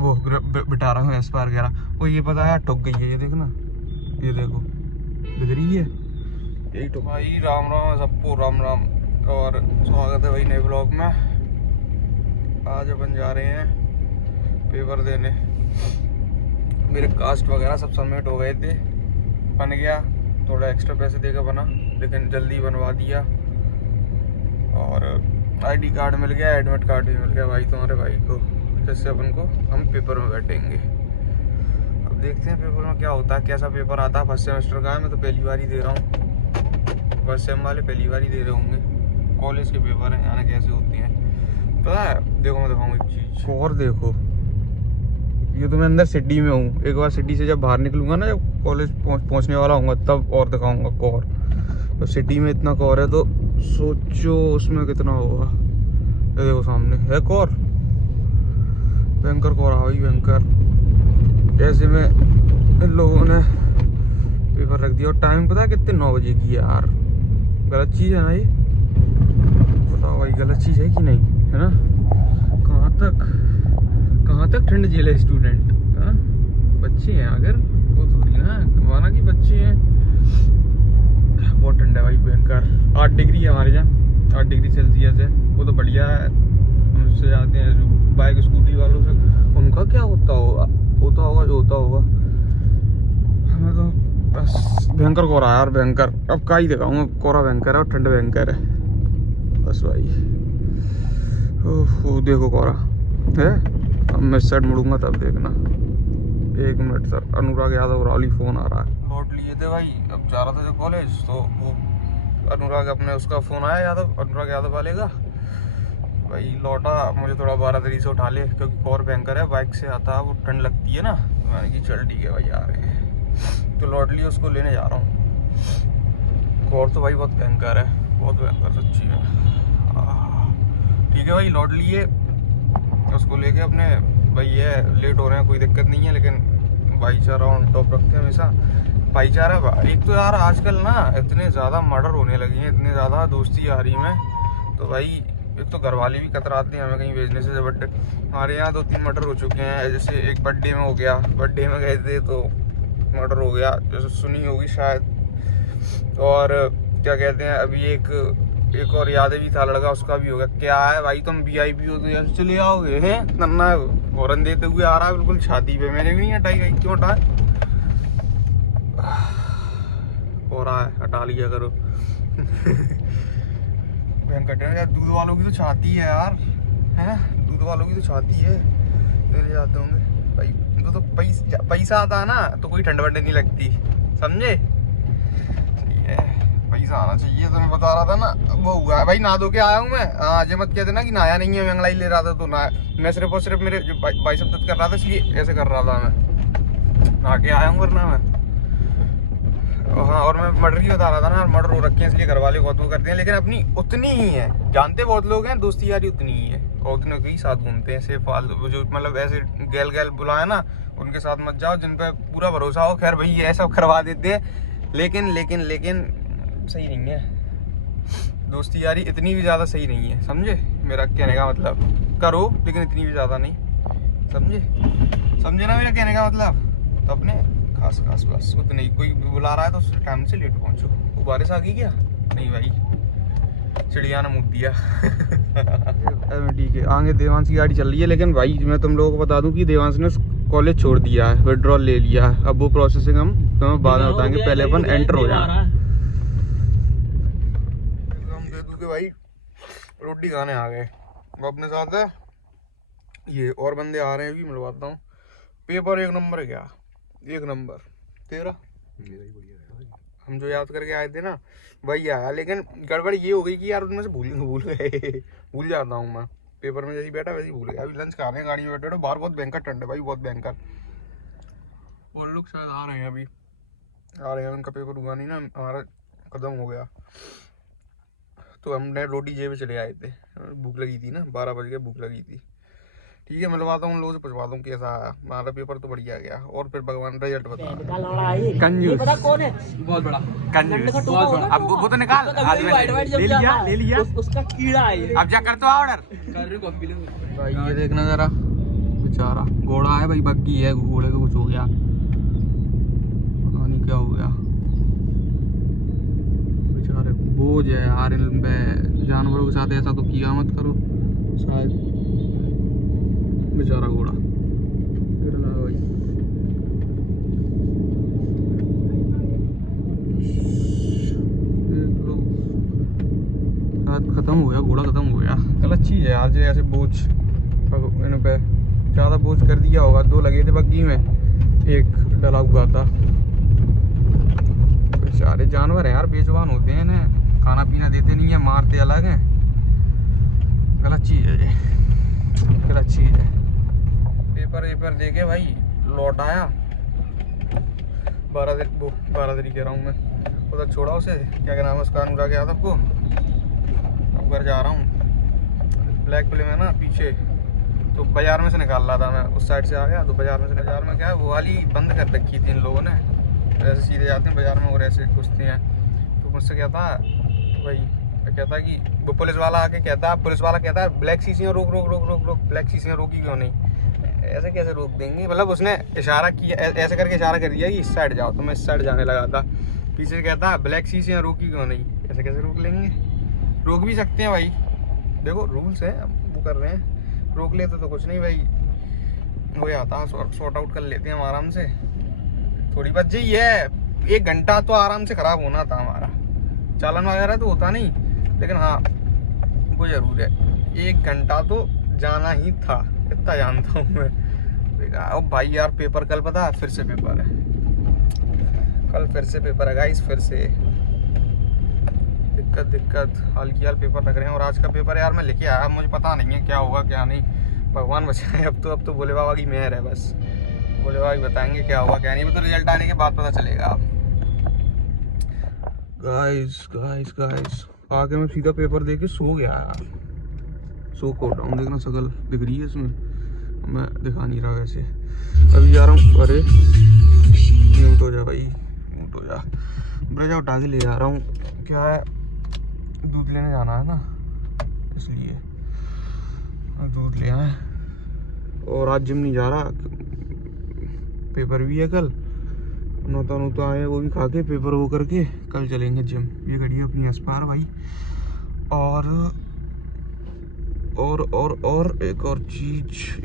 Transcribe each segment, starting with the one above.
वो बिठा रहा हूँ एस्पायर वगैरह। वो ये पता है ठुक गई है, ये देखो ना, ये देखो दिख रही है, यही ठुक। भाई राम राम सबको, राम राम, और स्वागत है भाई नए ब्लॉग में। आज अपन जा रहे हैं पेपर देने। मेरे कास्ट वगैरह सब सबमिट हो गए थे, बन गया, थोड़ा एक्स्ट्रा पैसे देकर बना, लेकिन जल्दी बनवा दिया। और आईडी कार्ड मिल गया, एडमिट कार्ड भी मिल गया भाई तुम्हारे भाई को, जिससे अपन को हम पेपर में बैठेंगे। अब देखते हैं पेपर में क्या होता है, कैसा पेपर आता है। फर्स्ट सेमेस्टर का है, मैं तो पहली बार ही दे रहा हूँ। फर्स्ट सेम वाले पहली बार ही दे रहे होंगे। कॉलेज के पेपर हैं, जाने कैसे होते हैं पता है। देखो मैं दिखाऊँ एक चीज़ और, देखो ये तो मैं अंदर सिटी में हूँ। एक बार सिटी से जब बाहर निकलूंगा ना, जब कॉलेज पहुँचने वाला हूँ, तब और दिखाऊंगा कोर। तो सिटी में इतना कोर है तो सोचो उसमें कितना होगा। ये देखो सामने है कोर, भयंकर कोर भाई, भयंकर। ऐसे में इन लोगों ने पेपर रख दिया। और टाइम पता है कितने, 9 बजे की है यार। गलत चीज़ है ना ये, बताओ भाई गलत चीज़ है कि नहीं, है ना। कहाँ तक ठंड झेले स्टूडेंट। हाँ बच्चे हैं, अगर वो थोड़ी ना माना कि बच्चे हैं। बहुत ठंड है भाई, भयंकर। 8 डिग्री है हमारे यहाँ, 8 डिग्री सेल्सियस है। वो तो बढ़िया है, हम उससे जाते हैं जो बाइक स्कूटी वालों से, उनका क्या होता होगा जो होता होगा। हमें तो बस भयंकर कोहरा यार, भयंकर। अब क्या ही दिखाऊंगा, कोहरा भयंकर है और ठंड भयंकर है बस भाई। ओह देखो कोहरा है। अब मैं साइड मुड़ूंगा तब देखना। 1 मिनट सर, अनुराग यादव रावली फोन आ रहा है। लौट लिए थे भाई, अब जा रहा था जो कॉलेज, तो वो अनुराग अपने उसका फोन आया, अनुराग यादव वाले का। भाई लौटा, मुझे थोड़ा 12 से उठा ले, क्योंकि कोर भयंकर है, बाइक से आता है वो ठंड लगती है ना। तो मैंने कि चल ठीक है भाई, आ रहे हैं। तो लौट लिए, उसको लेने जा रहा हूँ। कोर तो भाई बहुत भयंकर है, बहुत भयंकर सच्ची में। ठीक है भाई, लौट लिए, उसको लेके अपने भाई है, लेट हो रहे हैं, कोई दिक्कत नहीं है, लेकिन भाईचारा ऑन टॉप रखते हैं हमेशा। भाईचारा एक तो यार आजकल ना इतने ज़्यादा मर्डर होने लगे हैं, इतने ज़्यादा दोस्ती आ रही में, तो भाई एक तो घर वाले भी कतराते हैं हमें कहीं भेजने से। बट हमारे यहाँ 2-3 मर्डर हो चुके हैं। जैसे एक बर्थडे में हो गया, बर्थडे में गए थे तो मर्डर हो गया, जैसे सुनी होगी शायद। और क्या कहते हैं, अभी एक और याद भी था लड़का, उसका भी हो गया। क्या है भाई, तुम VIP हो तो यहाँ चले आओगे हैं। नन्ना हॉर्न देते हुए आ रहा है बिल्कुल छाती पे, मैंने भी नहीं हटाई भाई, क्यों हटाए। हो रहा है, हटा लिया करो। यार दूध वालों की तो छाती है यार, है दूध वालों की तो छाती है। मेरे जाते होंगे भाई, तो पैसा आता है ना तो कोई ठंड वंड नहीं लगती, समझे। पैसा आना चाहिए, तो मैं बता रहा था ना, वो हुआ है भाई। नहा धो के आया हूँ मैं। आज मत कहते ना कि नहाया नहीं है, मंगलाई ले रहा था तो ना, मैं सिर्फ और सिर्फ मेरे जो बाइसेप दर्द कर रहा था, इसलिए ऐसे कर रहा था मैं। नहा के आया हूँ वरना मैं। हाँ, और मैं मर्डर की बता रहा था ना, मर्डर हो रखे हैं इसलिए घर वाले बहुत वो करते हैं, लेकिन अपनी उतनी ही है। जानते बहुत लोग हैं, दोस्ती यारी उतनी ही है, और उतने के ही साथ घूमते हैं। सिर्फ जो मतलब ऐसे गैल बुलाए ना, उनके साथ मत जाओ, जिन पे पूरा भरोसा हो। खैर भाई ये सब करवा देते हैं, लेकिन सही नहीं है। दोस्ती यारी इतनी भी ज़्यादा सही नहीं है, समझे मेरा कहने का मतलब। करो लेकिन इतनी भी ज़्यादा नहीं, समझे ना मेरा कहने का मतलब। तो अपने खास बस उतनी। कोई बुला रहा है तो टाइम से लेट पहुँचो। वो बारिश आ गई क्या? नहीं भाई, चिड़िया ने मुँह दिया। ठीक है, आगे देवांश की गाड़ी चल रही है। लेकिन भाई मैं तुम लोगों को बता दूं कि देवांश ने कॉलेज छोड़ दिया है, विड्रॉल ले लिया है। अब वो प्रोसेसिंग हम तुम्हें बाद में बताएंगे, पहले अपन एंटर हो जाए। भाई रोटी खाने आ गए, वो अपने साथ है, ये और बंदे आ रहे हैं, भी मिलवाता हूँ। पेपर 1 नंबर गया, 1 नंबर। तेरा हम जो याद करके आए थे ना वही आया, लेकिन गड़बड़ ये हो गई कि यार उनमें से भूल गए। भूल जाता हूँ मैं, पेपर में जैसे बैठा वैसे ही भूल गया। अभी लंच खा रहे हैं गाड़ी में बैठे, बाहर बहुत भयंकर ठंड है भाई, बहुत भयंकर। और लोग शायद आ रहे हैं, अभी आ रहे हैं, उनका पेपर हुआ नहीं ना, हमारा खत्म हो गया। तो हमने रोटी जेब चले आए थे, भूख लगी थी ना, 12 बज गए, भूख लगी थी। ठीक है, मिलवाता हूँ उन लोगों से, पूछवाता हूँ कैसा आया। हमारा पेपर तो बढ़िया गया, और फिर भगवान रिजल्ट बता। कंजूस, पता कौन है बहुत बड़ा कंजूस, अब वो तो निकाल, ले लिया उसका कीड़ा है। अब जा करते हो ऑर्डर भाई, ये देखना जरा बेचारा घोड़ा है भाई, बग्गी है, घोड़े को कुछ हो गया, पता नहीं क्या हो गया। बेचारे बोझ है यार, इन पे जानवरों के साथ ऐसा तो किया मत करो शायद। बेचारा घोड़ा गिरना भाई। खत्म हो गया घोड़ा, खत्म हो गया। गलत चीज़ है यार, ऐसे बोझ इन पे ज़्यादा बोझ कर दिया होगा। 2 लगे थे बग्गी में, 1 डला हुआ था। बेचारे जानवर हैं यार, बेजुबान होते हैं, इन्हें खाना पीना देते नहीं है, मारते अलग हैं। गलत चीज़ है ये, गलत चीज़ है। पेपर दे के भाई लौट आया। 12 दिन कह रहा हूँ मैं, उधर छोड़ा उसे, क्या नाम है उसका, अनुराग यादव को। अब घर जा रहा हूँ, ब्लैक प्ले में ना पीछे, तो बाजार में से निकाल रहा था मैं, उस साइड से आ गया तो बाजार में से। बाजार में क्या है, वो वाली बंद कर रखी थी इन लोगों ने, ऐसे सीधे जाते हैं बाजार में और ऐसे घुसते हैं। तो मुझसे कहता भाई, कहता कि वो पुलिस वाला आके कहता, पुलिस वाला कहता है ब्लैक शीशियाँ रोक रोक रोक रोक रोक, ब्लैक शीशियाँ रोकी क्यों नहीं, ऐसे कैसे रोक देंगे। मतलब उसने इशारा किया, ऐसे करके इशारा कर दिया कि इस साइड जाओ, तो मैं इस साइड जाने लगा था। पीछे से कहता ब्लैक शीशियाँ रोकी क्यों नहीं, ऐसे कैसे रोक लेंगे। रोक भी सकते हैं भाई, देखो रूल्स है, वो कर रहे हैं, रोक लेते तो कुछ नहीं भाई, वो आता सॉर्ट आउट कर लेते हैं हम आराम से। थोड़ी बच ही है, 1 घंटा तो आराम से ख़राब होना था हमारा, चालान वगैरह तो होता नहीं, लेकिन हाँ वो ज़रूर है, 1 घंटा तो जाना ही था, इतना जानता हूँ मैं। अब भाई यार पेपर कल, पता फिर से पेपर है, कल फिर से पेपर है गाइस, फिर से दिक्कत हाल की हाल पेपर लग रहे हैं। और आज का पेपर यार मैं लेके आया, मुझे पता नहीं है क्या होगा क्या नहीं, भगवान बचाए। अब तो भोले बाबा की मेहर है, बस भोले बाबा ही बताएंगे क्या होगा क्या नहीं, वो तो रिजल्ट आने के बाद पता चलेगा। गाइस आगे मैं सीधा पेपर दे के सो गया यार, सो को उठाऊँ, देखना शकल दिख रही है इसमें, मैं दिखा नहीं रहा वैसे। अभी जा रहा हूँ, अरे म्यूट हो जा भाई, म्यूट हो जा, ब्रेजा उठा के ले जा रहा हूँ। क्या है, दूध लेने जाना है ना, इसलिए दूध ले आए। और आज जिम नहीं जा रहा, पेपर भी है कल, नोता आए वो भी खा के, पेपर वो करके कल चलेंगे जिम। ये गाड़ी है अपनी एस्पायर भाई। और एक और चीज़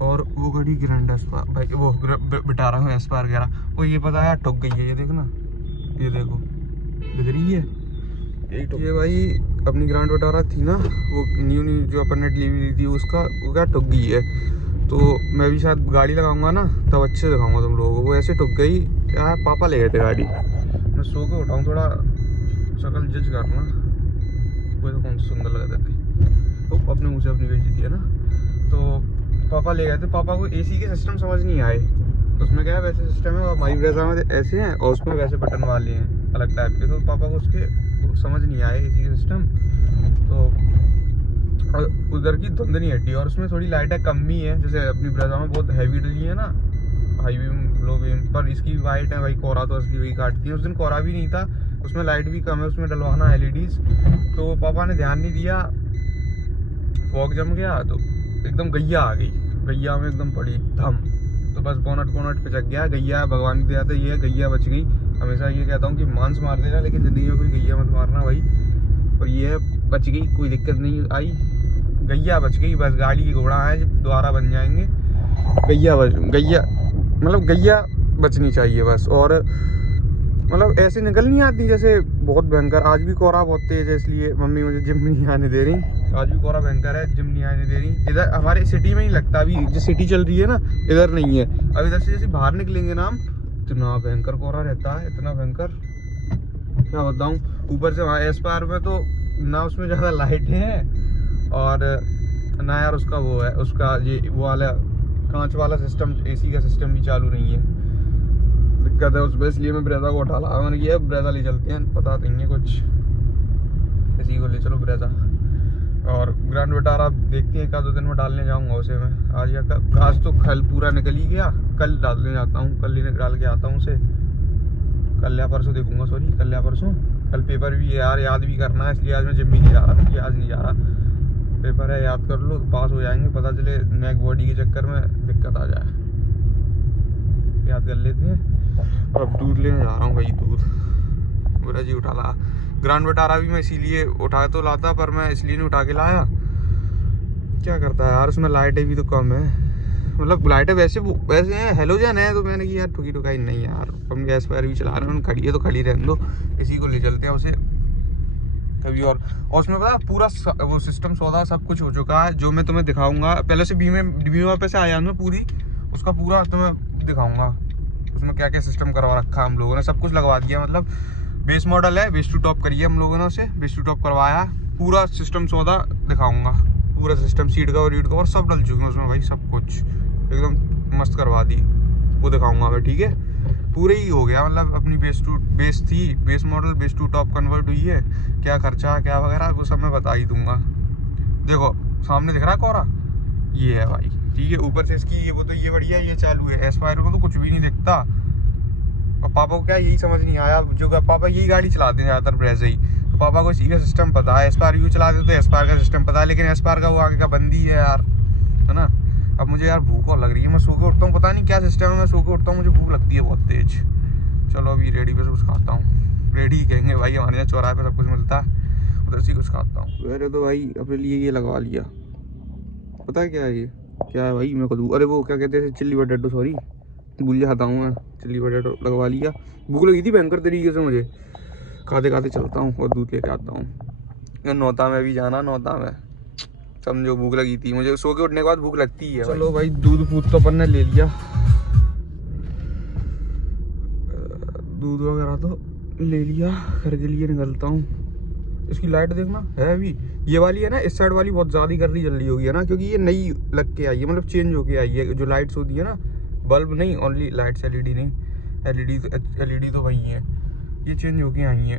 और वो गाड़ी ग्रैंड एस्पायर भाई, वो बिटा रहा हूँ एस्पायर 11। वो ये पता है ठुक गई है, ये देखना, ये देखो दिख रही है, ये भाई अपनी ग्रैंड विटारा थी ना, वो न्यू जो अपन ने डिलीवरी दी थी उसका, वो क्या ठुक गई है। तो मैं भी शायद गाड़ी लगाऊंगा ना, तब अच्छे से दिखाऊंगा तुम लोगों को। वो ऐसे ठुक गई यार, पापा ले गए थे गाड़ी, मैं सो के उठाऊँ, थोड़ा शक्ल जज करना, वो तो कौन सा सुंदर लगा था, तो अपने मुँह से अपनी बेइज्जती है ना। तो पापा ले गए थे, पापा को एसी के सिस्टम समझ नहीं आए, उसमें क्या है वैसे सिस्टम है, और हमारी ब्रेजा में ऐसे हैं और उसमें वैसे बटन वाले हैं अलग टाइप के, तो पापा को उसके समझ नहीं आए एसी के सिस्टम। तो उधर की धुंध नहीं हटी, और उसमें थोड़ी लाइटें कम भी हैं, जैसे अपनी ब्रेजा में बहुत हैवी डली है ना, हाई बीम लो बीम, पर इसकी वाइट है भाई, कोहरा तो असली वही काटती है। उस दिन कोहरा भी नहीं था, उसमें लाइट भी कम है, उसमें डलवाना LEDs। तो पापा ने ध्यान नहीं दिया, फॉग जम गया, तो एकदम गैया आ गई, गैया में एकदम पड़ी धम, तो बस बोनट पिचक गया। गैया भगवान की दया से ये गैया बच गई। हमेशा ये कहता हूँ कि मांस मार देना, लेकिन ज़िंदगी में कोई गैया मत मारना भाई। और ये बच गई, कोई दिक्कत नहीं आई, गैया बच गई। बस गाड़ी के घोड़ा है दोबारा बन जाएंगे, गैया मतलब गैया बचनी चाहिए बस। और मतलब ऐसे निकल नहीं आती जैसे बहुत भयंकर। आज भी कोहरा बहुत तेज है, इसलिए मम्मी मुझे जिम नहीं आने दे रही। आज भी कोहरा भयंकर है, जिम नहीं आने दे रही। इधर हमारे सिटी में नहीं लगता, अभी जो सिटी चल रही है ना इधर नहीं है। अब इधर से जैसे बाहर निकलेंगे ना हम, इतना भयंकर कोहरा रहता है, इतना भयंकर क्या बताऊँ। ऊपर से वहाँ एस्पायर में तो ना उसमें ज़्यादा लाइट है, और ना यार उसका वो है, उसका ये वो वाला कांच वाला सिस्टम, AC का सिस्टम भी चालू नहीं है, दिक्कत है उसमें। इसलिए मैं ब्रेजा को उठा ला, मैंने किया ब्रेजा ले चलते हैं, पता नहीं है कुछ, इसी को ले चलो ब्रेजा। और ग्रैंड विटारा देखते हैं, 1-2 दिन में डालने जाऊंगा उसे मैं। आज तो कल पूरा निकल ही गया, कल डालने जाता हूँ, कल ही डाल के आता हूँ उसे, कल या परसों देखूंगा, सॉरी कल या परसों। कल पेपर भी है यार, याद भी करना है, इसलिए आज मैं जिम भी नहीं जा रहा, आज नहीं जा रहा। पेपर है, याद कर लो तो पास हो जाएंगे, पता चले नेक बॉडी के चक्कर में दिक्कत आ जाए। याद कर लेते हैं। और अब दूध लेने जा रहा हूँ भाई, दूध मेरा जी उठा ला। ग्रांड विटारा भी मैं इसीलिए उठा तो लाता, पर मैं इसलिए नहीं उठा के लाया, क्या करता है यार, उसमें लाइटें भी तो कम है, मतलब लाइटें वैसे हैं हेलोजन है, तो मैंने की यार ठुकी ठुकाई नहीं यार, हम गैस फायर भी चला रहे हैं, खड़ी है तो खड़ी रहने दो, इसी को ले चलते हैं उसे कभी और उसमें पता पूरा वो सिस्टम सौदा सब कुछ हो चुका है, जो मैं तुम्हें दिखाऊंगा। पहले से बीमे पे से आया मैं पूरी, उसका पूरा तुम्हें दिखाऊंगा उसमें क्या क्या सिस्टम करवा रखा है हम लोगों ने, सब कुछ लगवा दिया। मतलब बेस मॉडल है, बेस टू टॉप करिए हम लोगों ने उसे, बेस टू टॉप करवाया, पूरा सिस्टम सौदा दिखाऊंगा, पूरा system seat cover read cover सब डल चुके हैं उसमें भाई, सब कुछ एकदम मस्त करवा दी, वो दिखाऊंगा मैं, ठीक है। पूरे ही हो गया, मतलब अपनी बेस थी, base model base to top convert हुई है, क्या खर्चा क्या वगैरह वो सब मैं बता ही दूंगा। देखो सामने दिख रहा है कोहरा, ये है भाई, ठीक है। ऊपर से इसकी ये वो तो ये बढ़िया ये चालू है, एस्पायर को तो कुछ भी नहीं दिखता। और पापा को क्या यही समझ नहीं आया, जो पापा यही गाड़ी चलाते हैं ज़्यादातर ब्रेजा ही, तो पापा को इसी का सिस्टम पता है, एस्पायर यू चलाते तो एस्पायर का सिस्टम पता है, लेकिन एस्पायर का वो आगे का बंदी है यार, है ना। अब मुझे यार भूख और लग रही है, मैं सो के उठता हूँ, पता नहीं क्या सिस्टम है, मैं सो के उठता हूँ, मुझे भूख लगती है बहुत तेज। चलो अभी रेडी पे से कुछ खाता हूँ, रेडी ही कहेंगे भाई, हमारे यहाँ चौराहे पे सब कुछ मिलता है, उधर से कुछ खाता हूँ। मैंने तो भाई अपने लिए ये लगवा लिया, पता है क्या है ये, क्या है भाई मेरे को, अरे वो क्या कहते हैं चिल्ली पोटैटो, सॉरी भूल जाता हूँ मैं, चिल्ली पोटैटो लगवा लिया। भूख लगी थी भयंकर तरीके से मुझे, खाते खाते चलता हूँ और दूध लेके आता हूँ। नौता में भी जाना, नौता में समझो भूख लगी थी मुझे, सो के उठने के बाद भूख लगती है। चलो भाई दूध फूद तो अपन ने ले लिया, दूध वगैरह तो ले लिया, घर के लिए निकलता हूँ। इसकी लाइट देखना है अभी, ये वाली है ना, इस साइड वाली बहुत ज़्यादा कर रही जल रही होगी है ना, क्योंकि ये नई लग के आई है, मतलब चेंज होके आई है, जो लाइट्स होती है ना, बल्ब नहीं ओनली लाइट्स, एलईडी नहीं, एलईडी तो वही है, ये चेंज होके आई है।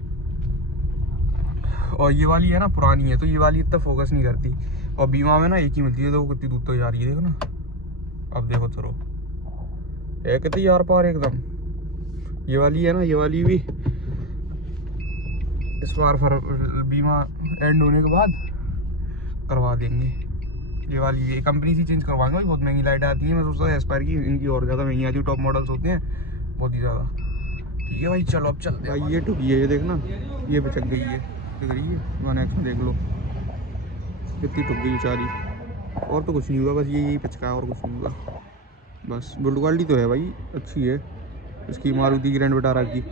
और ये वाली है ना पुरानी है, तो ये वाली इतना फोकस नहीं करती, और बीमा में ना एक ही मिलती है, तो वो कितनी दूर तक जा रही है देखो ना। अब देखो चलो है कितनी यार पार एकदम, ये वाली है ना, ये वाली भी इस बार बीमा एंड होने के बाद करवा देंगे, ये वाली ये कंपनी से चेंज करवाएंगे भाई, बहुत महंगी लाइट आती है, मैं सोचता हूँ एस्पायर की इनकी और ज़्यादा महंगी आती है, टॉप मॉडल्स होते हैं बहुत ही ज़्यादा। ठीक है भाई चलो अब चलते हैं भाई, ये टुकी है, ये देखना ये पिचक गई है, दिख रही है 1X में, देख लो कितनी टुक गई बेचारी, और तो कुछ नहीं हुआ, बस यही पिचका है और कुछ नहीं हुआ, बस बिल्ड क्वालिटी तो है भाई अच्छी है इसकी, मारुति ग्रैंड विटारा की।